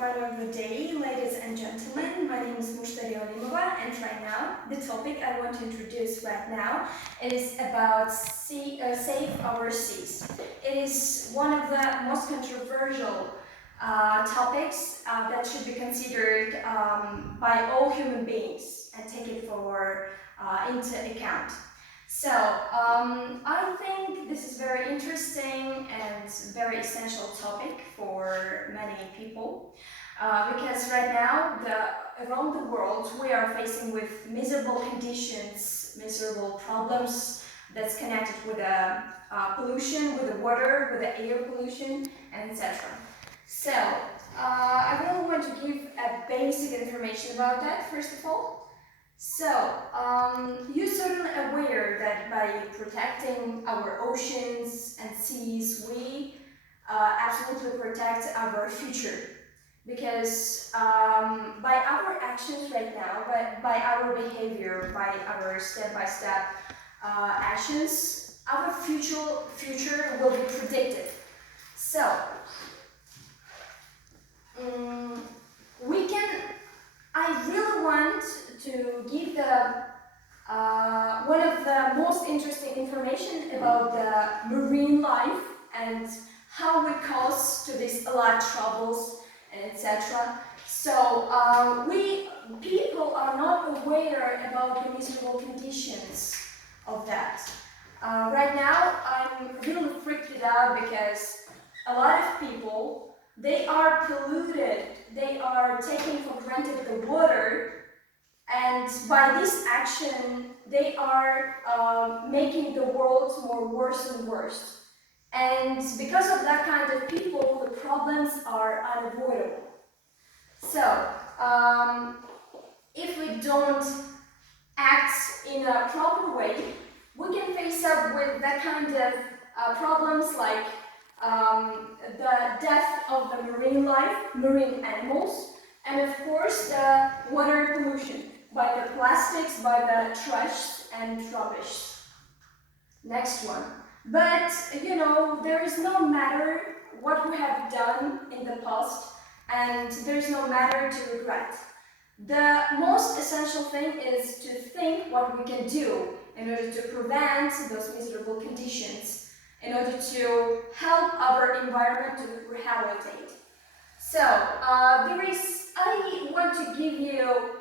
part of the day, ladies and gentlemen. My name is Mushtari Olimova, and right now, the topic I want to introduce right now is about Save Our Seas. It is one of the most controversial topics that should be considered by all human beings and take it into account. So, I think this is very interesting and very essential topic for many people because right now, around the world, we are facing with miserable conditions, miserable problems that's connected with the pollution, with the water, with the air pollution, and etc. So, I really want to give a basic information about that, first of all. So, you're certainly aware that by protecting our oceans and seas, we absolutely protect our future. Because by our actions right now, by our behavior, by our step-by-step actions, our future will be predicted. So, I really want to give one of the most interesting information about the marine life and how it causes to this a lot of troubles and etc. So we people are not aware about the miserable conditions of that. Right now I'm really freaked out because a lot of people, they are polluted, they are taking for granted the water, and by this action they are making the world more worse and worse. And because of that kind of people, the problems are unavoidable. So, if we don't act in a proper way, we can face up with that kind of problems like the death of the marine life, marine animals, and of course the water pollution by the plastics, by the trash and rubbish. Next one. But you know, there is no matter what we have done in the past, and there is no matter to regret. The most essential thing is to think what we can do in order to prevent those miserable conditions, in order to help our environment to rehabilitate. So, I want to give you,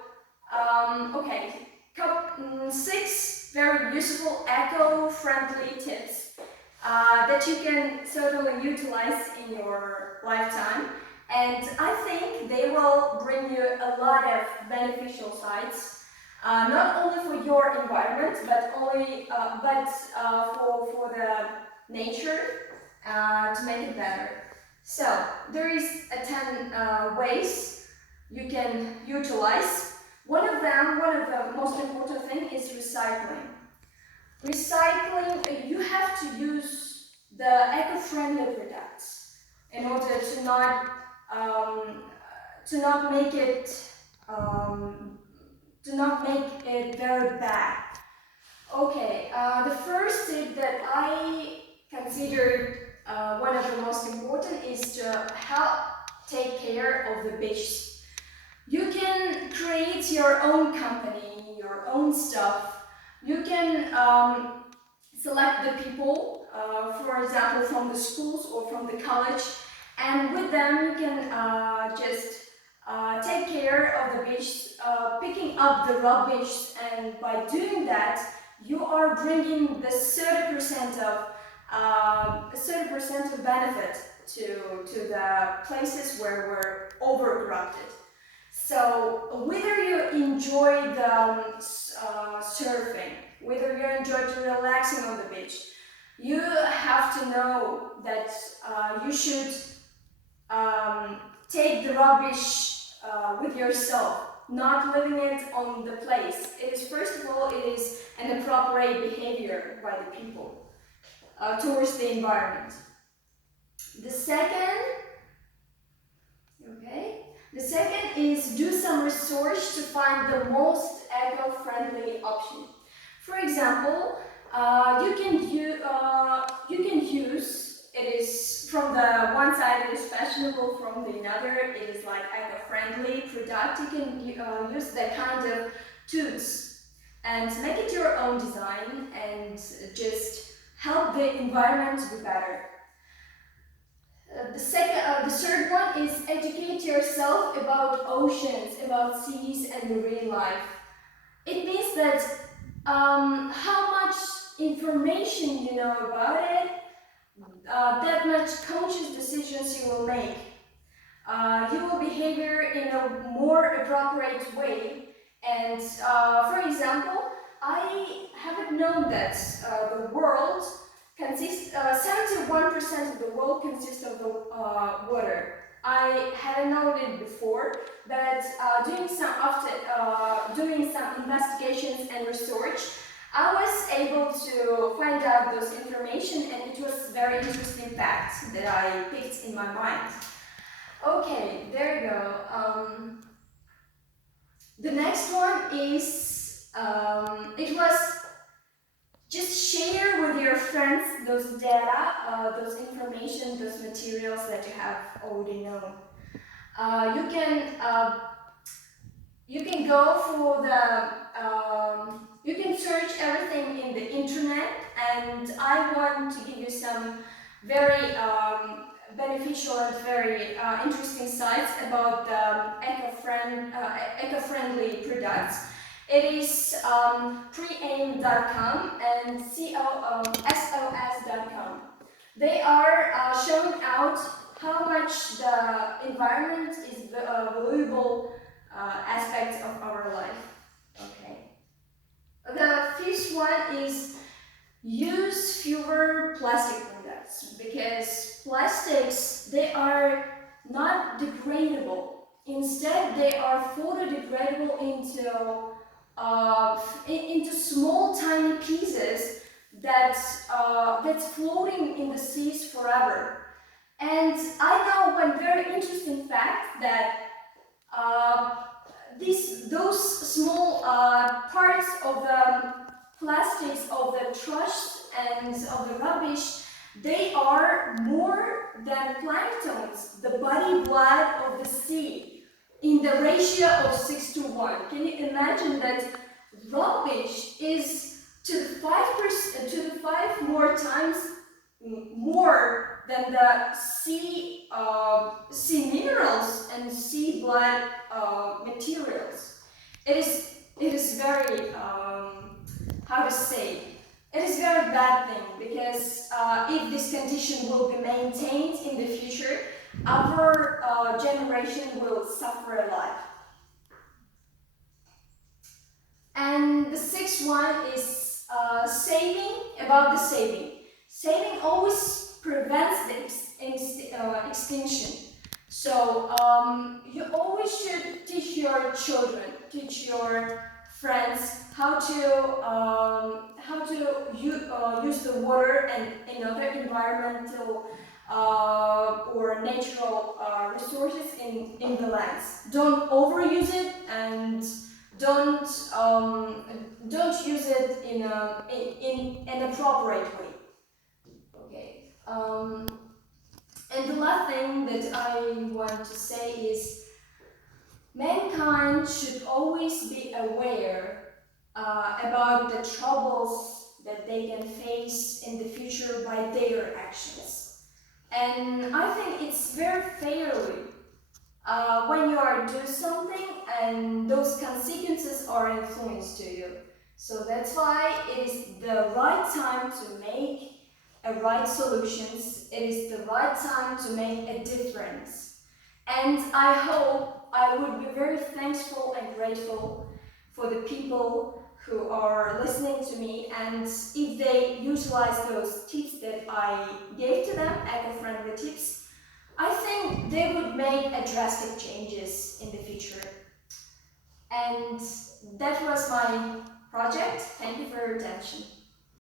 6 very useful eco-friendly tips that you can certainly utilize in your lifetime. And I think they will bring you a lot of beneficial sides, not only for your environment, but for the nature to make it better. So there is 10 ways you can utilize. One of the most important thing is recycling. Recycling, you have to use the eco-friendly products in order to not make it very bad. Okay, the first tip that I considered one of the most important is to help take care of the beach. You can create your own company, your own stuff. You can select the people, for example, from the schools or from the college, and with them you can just take care of the beach, picking up the rubbish, and by doing that, you are bringing the 30% of benefit to the places where we're overcrowded. So whether you enjoy the surfing, whether you enjoy relaxing on the beach, you have to know that you should take the rubbish with yourself, not leaving it on the place. It is, first of all, it is an appropriate behavior by the people towards the environment. The second is do some research to find the most eco-friendly option. For example, you can use, it is from the one side it is fashionable, from the other it is like eco-friendly product. You can use that kind of tools and make it your own design and just help the environment to be better. The third one is educate yourself about oceans, about seas and marine life. It means that how much information you know about it, that much conscious decisions you will make. You will behave in a more appropriate way. And for example, I haven't known that the world consists, 71% of the world consists of the water. I hadn't known it before, but doing some investigations and research, I was able to find out those information, and it was very interesting facts that I picked in my mind. Okay, there you go. The next one is, it was just share with your friends those data, those information, those materials that you have already known. You can go for the, you can search everything in the internet, and I want to give you some very beneficial and very interesting sites about the eco-friendly products. It is preaim.com and sos.com. They are showing out how much the environment is a valuable aspect of our life. Okay. The fifth one is use fewer plastic products, because plastics, they are not degradable. Instead, they are photodegradable into small tiny pieces that's floating in the seas forever. And I know one very interesting fact that those small parts of the plastics, of the trash and of the rubbish, they are more than planktons, the body blood of the sea, in the ratio of 6:1. Can you imagine that rubbish is to the 5 more times more than the sea minerals and sea blood materials? It is very how to say, it is a very bad thing, because if this condition will be maintained in the future, our generation will suffer a lot. And the sixth one is saving, about the saving. Saving always prevents the extinction. So you always should teach your children, teach your friends how to use the water and other environmental or natural resources in the lands. Don't overuse it, and don't use it in an appropriate way. Okay. And the last thing that I want to say is, mankind should always be aware about the troubles that they can face in the future by their actions. And I think it's very fairly when you are doing something and those consequences are influenced to you. So that's why it is the right time to make right solutions. It is the right time to make a difference. And I hope I would be very thankful and grateful for the people who are listening to me, and if they utilize those tips that I gave to them, eco-friendly tips, I think they would make a drastic changes in the future. And that was my project. Thank you for your attention.